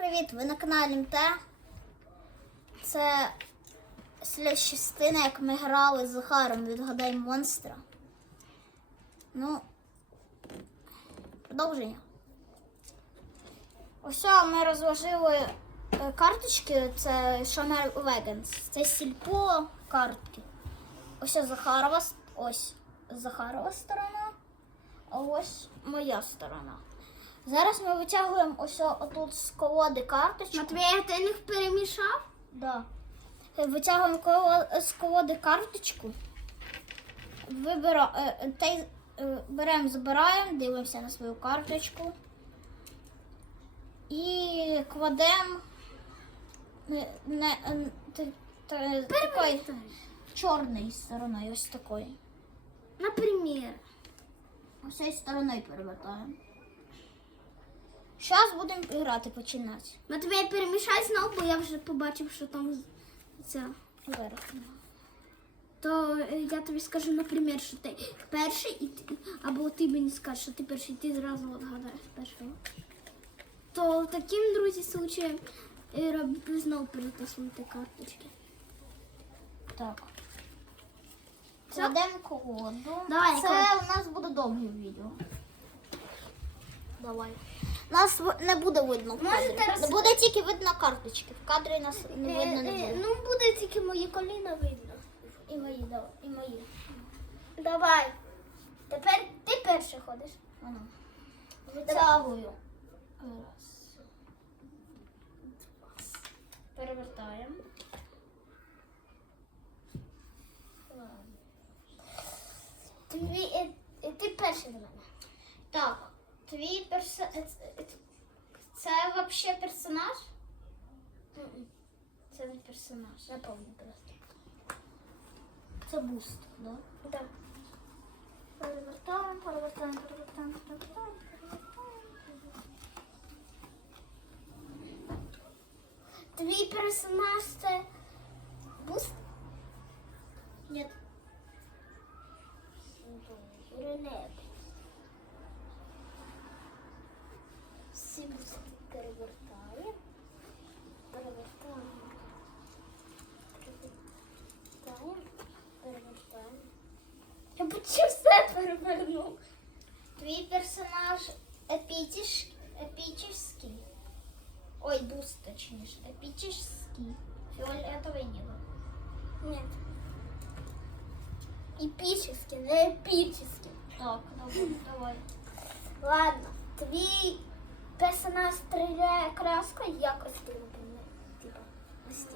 привіт! Ви на каналі МТ. Це частина, як ми грали з Захаром відгадай монстра. Ну, продовження. Ось ми розложили е, карточки, це Shomer Legends. Це сільпо картки. Ось Захарова, ось Захарова сторона, а ось моя сторона. Зараз ми витягуємо ось отут з колоди карточку. Матвій, ти їх перемішав? Да. Е, Витягуємо коло- з колоди карточку. Вибира... е, е, та й, е, беремо, забираємо, дивимося на свою карточку. І кладемо не, не, е, т- такою чорною стороною, ось такою. Наприклад. Ось цією стороною перевертаємо. Зараз будемо грати починати. Матвій, перемішай знову, бо я вже побачив, що там це. Верхньо. То е, я тобі скажу, наприклад, що ти перший, і ти, або ти мені скажеш, що ти перший, ти зразу відгадаєш першого. То в таким, друзі, случаєм е, роб- знову перетасуйте карточки. Так. Кладемо колоду. Давай, Це яка? у нас буде довге відео. Давай. Нас не буде видно в Можете кадрі. роз- Буде тільки видно карточки. В кадрі нас не видно не Е, е, буде. ну, буде тільки мої коліна видно. І мої, давай, і мої. Давай. Тепер ти перший ходиш. Воно. Витягую. Раз. Перевертаємо. Твій, е, е, ти перший до мене. Так, твій персо... е, це- Це взагалі персонаж? Це не персонаж. Напомню просто. Це буст, да? Так. Перевертаємо, перевертаємо, перевертаємо, перевертаємо, перевертаємо. Твій персонаж це буст? Ні. Рене. не эпический. Так, добре, давай. Ладно, твій персонаж стріляє краскою, якось ти наприклад, типа, ось ти,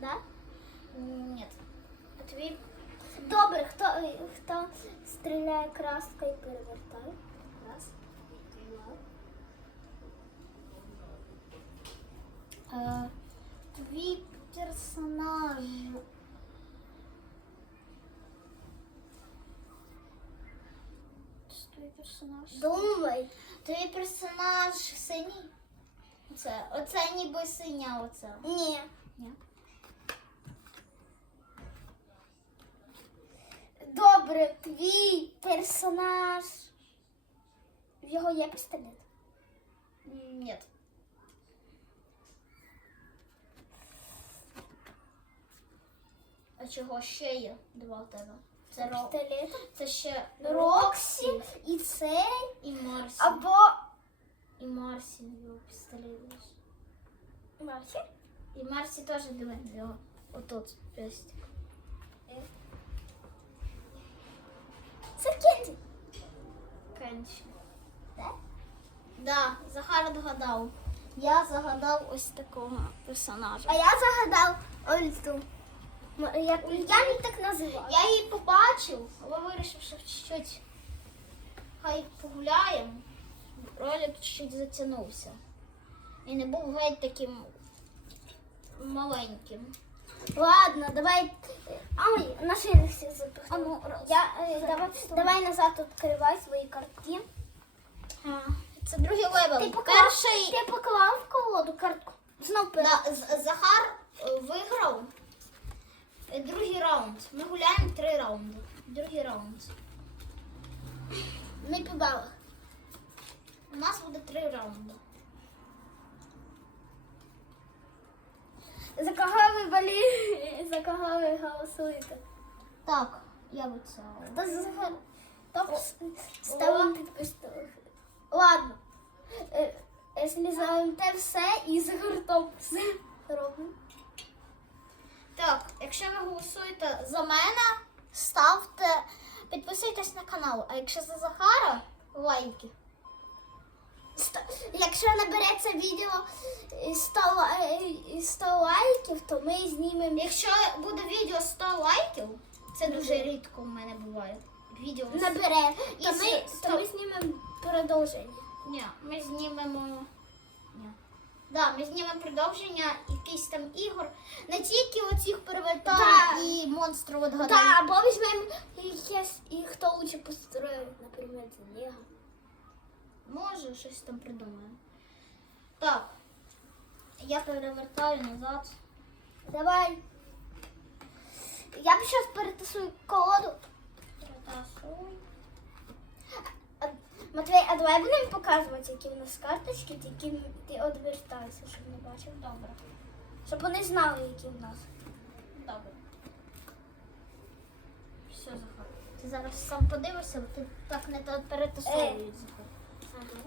да? Ні. А твій Добре, хто, хто стріляє краскою, перевертай. Раз, два. Е, твій персонаж. Твій персонаж. Думай. Твій персонаж синій. Оце, оце ніби синя, оце. Ні. Ні. Добре, твій персонаж. В його є пістолет. Ні. А чого ще є два в тебе? Це. Пістолет. це ще Роксі і цей. і Марсі. Або І Марсі його пістолет. Марсі. І Марсі теж диви його. Отут пестик. Це Кенді. Конечно. Так? Да, Захар догадав. Я загадав ось такого персонажа. А я загадав. М- Як я не так називаю. Я її побачив, але вирішив, що чуть хай погуляємо. Ролик чуть затягнувся. І не був геть таким маленьким. Ладно, давай. Ой, наші всі запихну. А ну. Я, е, давай, давай назад відкривай свої картки. Це другий левел. Ти поклав, Перший ти поклав в колоду картку. Знов перед. да, З- Захар е, виграв. Е, раунд. Ми гуляємо три раунди. Другий раунд. Ми по балах. У нас буде три раунди. За кого ви болі? За кого ви голосуєте? Так, я вицяла. Хто за Топ ставимо підписку. Ладно. Е, Якщо за те все і за гуртом все робимо. Якщо ви голосуєте за мене, ставте, підписуйтесь на канал. А якщо за Захара, лайки. Якщо набереться відео е, 100, е, 100 лайків, то ми знімемо. Якщо буде відео 100 лайків, це дуже рідко в мене буває. Відео Набере, І то ми, то ми знімемо продовження. Ні, ми знімемо. Да, ми знімемо продовження якихось там ігор. Не тільки оцих перевертань Да. і монстрів от Да, або візьмемо якесь, і хто лучше построїть, наприклад, Лего. Може, щось там придумаємо. Так. Я перевертаю назад. Давай. Я б зараз перетасую колоду. Перетасуй. А, Матвій, а давай будемо показувати, які в нас карточки, які ти відвертайся, щоб не бачив. Добре. Щоб вони знали, які в нас. Добре. Все, Захар. Ти зараз сам подивишся, бо ти так не то перетасовуєш, Захар. Ага.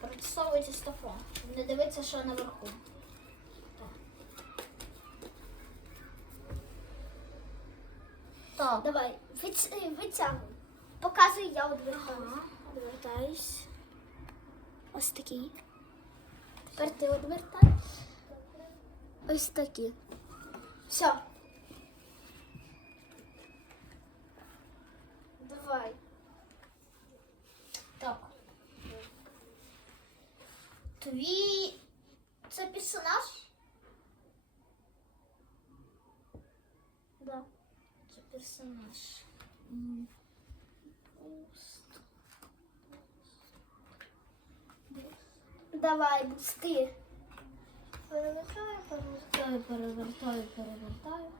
Перетасовується стопом. Не дивитися, що наверху. Так. Давай, виц- е, витягуй. Показуй, я відвертаю. Відвертаюсь. Ось такий. Тепер ти відвертай. Ось такі. Все. Давай. Так. Твій це персонаж? Да. Це персонаж. М. Давай, бусти. Перевертаю, перевертаю, перевертаю, перевертаю.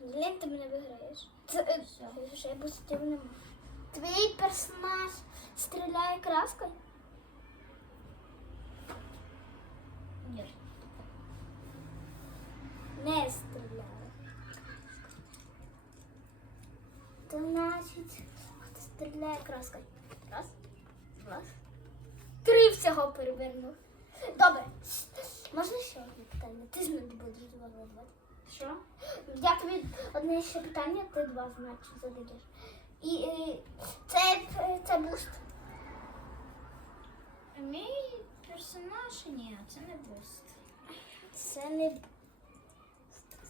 Блін, ти мене виграєш. Це е, Все. вже бустів нема. Твій персонаж стріляє краскою? Ні. Не стріляє. То значить, хто стріляє краскою. Три всього перевернув. Добре. Можна ще одне питання? Ти ж мене будеш два задавати. Що? Я тобі одне ще питання, ти два значить задаєш. І е, це, це буст. Мій персонаж? Ні, це не буст. Це не буст.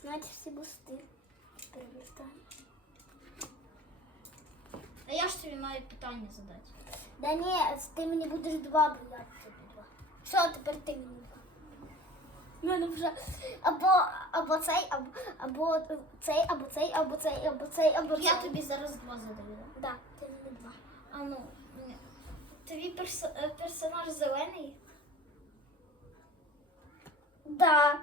Значить всі бусти. Перевертаємо. А я ж тобі маю питання задати. Да ні, ти мені будеш два, бо я тобі два. Що тепер ти мені два? Мене вже або, або цей, або, або цей, або цей, або цей, або цей, або цей. Я тобі зараз два задаю. да? Да, ти мені два. А ну, ні. твій перс- е, персонаж зелений? Да.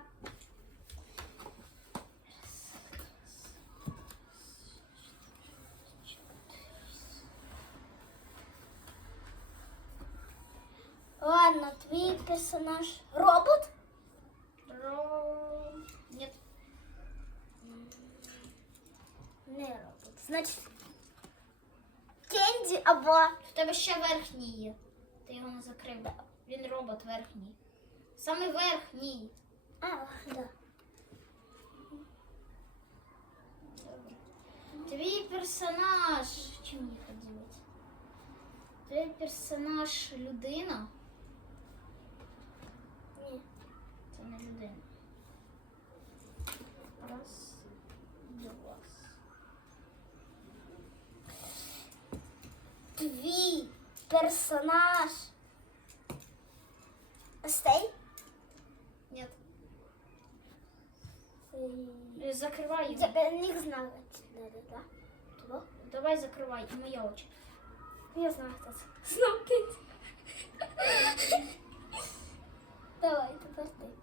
Ладно, твій персонаж робот? Ро... Ні. Не робот. Значить, Кенді або В тебе ще верхній є. Ти його не закрив. Він робот верхній. Саме верхній. А, да. Твій персонаж. Чим мені поділити? Твій персонаж людина? Ні. Це не людина. Раз, два. Твій персонаж. Стей? Закривай його. Е, не чи надо, да? Того? Давай закривай і мої очі. Я знаю, хто це. Знов Давай, тепер ти.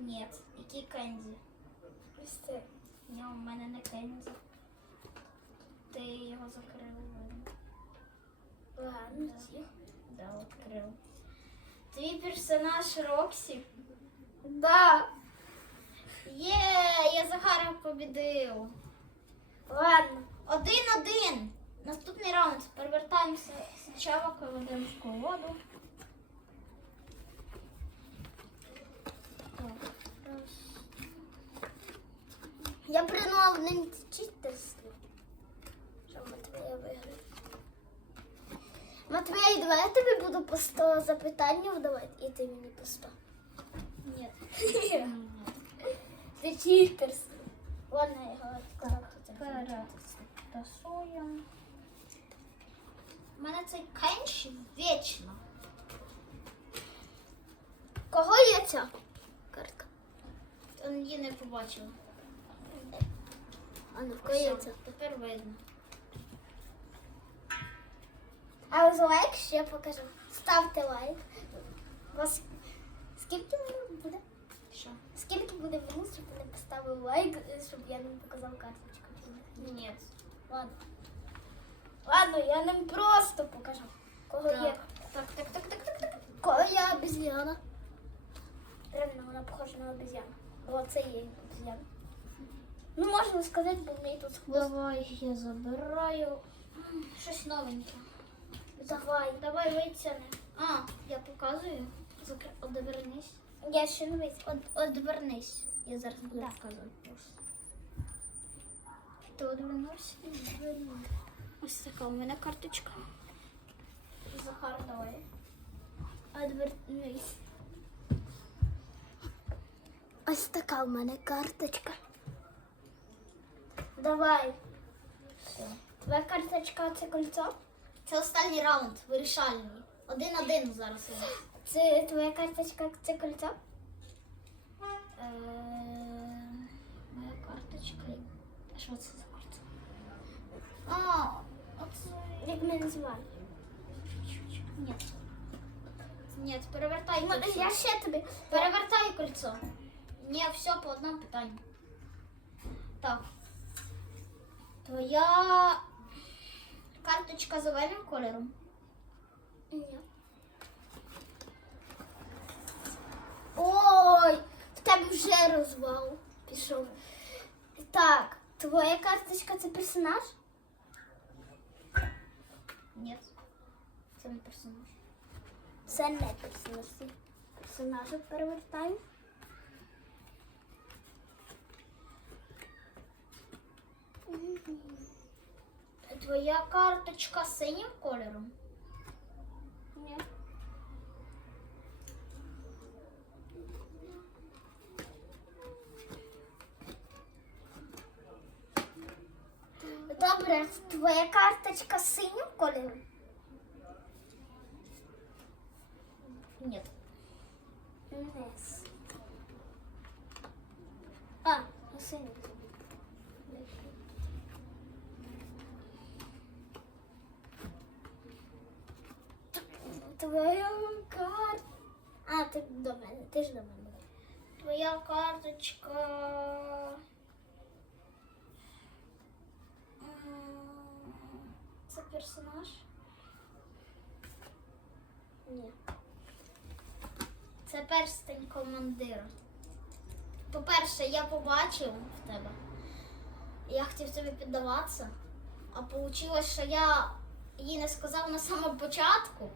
Ні. Який Кенді? Ось це. Ні, у мене не Кенді. Ти його закрив. Ладно, тихо. Да, відкрив. Твій персонаж Роксі. Да. Є, я Захара побідив. Ладно. Один-один. Наступний раунд. Перевертаємося з чавок в Едемську воду. Так, раз. Я придумав не читерство. Що Матвія виграє. Матвій, давай я тобі буду по 100 запитань вдавати, і ти мені по 100. Ні. Це читерство. Ладно, я говорю, Так, Тасуємо. У мене цей кенш вічно. Кого є ця її не побачила. А ну, в кого є ця? Тепер видно. А ось лайк ще покажу. Ставте лайк. Вас скільки минут буде? Що? Скільки буде минут, щоб не поставили лайк, щоб я не показав карточку? Ні. Ладно. Ладно, я нам просто покажу. Кого є. Так, так, так, так, так, так. Кого є обезьяна? Реально, вона похожа на обезьяну. Бо це є обезьяна. Ну, можна сказати, бо неї тут хвост. Давай я забираю. Щось новеньке. Давай. Давай витягни. А, я показую. Закр... Одвернись. Я ще не. Од... Одвернись. Я зараз буду Так. показувати. Ти одвернувся? Ось така у мене карточка. Захар, давай. Одвернись. Ось така в мене карточка. Давай. Твоя карточка це кольцо? Це останній раунд, вирішальний. Один-один зараз. у нас. Це твоя карточка це кольцо? Е, Моя карточка. А Що це за карточка? А, оце. Як ми називаємо? Ні. Ні, перевертай кольцо. Я ще тобі. Перевертай кольцо. Ні, все по одному питанню. Так. Твоя карточка зеленим кольором. Ні. Ой, в тебе вже розвал пішов. Так, твоя карточка це персонаж? Ні. Це не персонаж. Це не персонаж. Персонажа перевертаємо. Твоя карточка синім кольором. Ні. Добре, твоя карточка синім кольором? Ні. Нес. А, ну синім. Твоя карта. А, ти до мене, ти ж до мене. Твоя карточка. Це персонаж? Ні. Це перстень командира. По-перше, я побачив в тебе. Я хотів тобі піддаватися, а вийшло, що я їй не сказав на самому початку.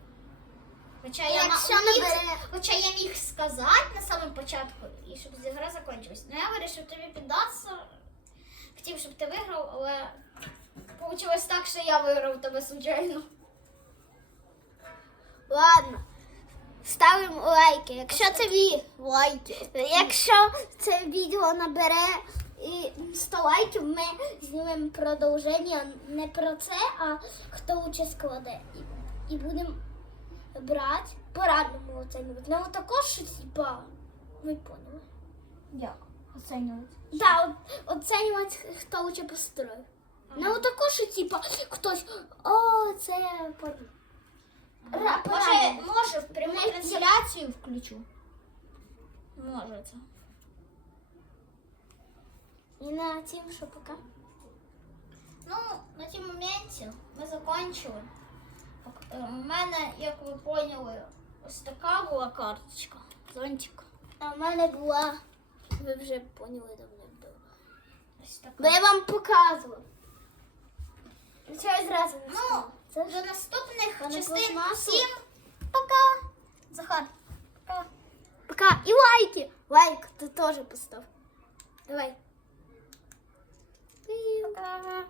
Хоча я, Якщо міг, бере- хоча я міг сказати на самому початку, і щоб гра закінчилась. Ну я вирішив тобі піддатися. Хотів, щоб ти виграв, але вийшло так, що я виграв тебе случайно. Ладно. Ставимо лайки. Якщо це ві... лайки. Якщо це відео набере і 100 лайків, ми знімемо продовження не про це, а хто лучше складе. І, і будемо брати по-разному оцінювати. Ну також що типа, ви поняли. Як? Оцінювати. Так, от, оцінювати, хто лучше построїв. Ну також що типа хтось, о, це я понял. Ра- Може, правильно. може, в пряму Ми- трансляцію включу. Може це. І на тім, що пока. Ну, на тім моменті ми закінчили. У мене, як ви поняли, Ось така була карточка. Зонтик. А в мене була. Ви вже поняли давно. Ось така. Бо я вам показував. Чого зразу не Ну, сказала? це вже наступних Вони частин. Всім пока. Захар. Пока. Пока. І лайки. Лайк ти теж постав. Давай. Пока.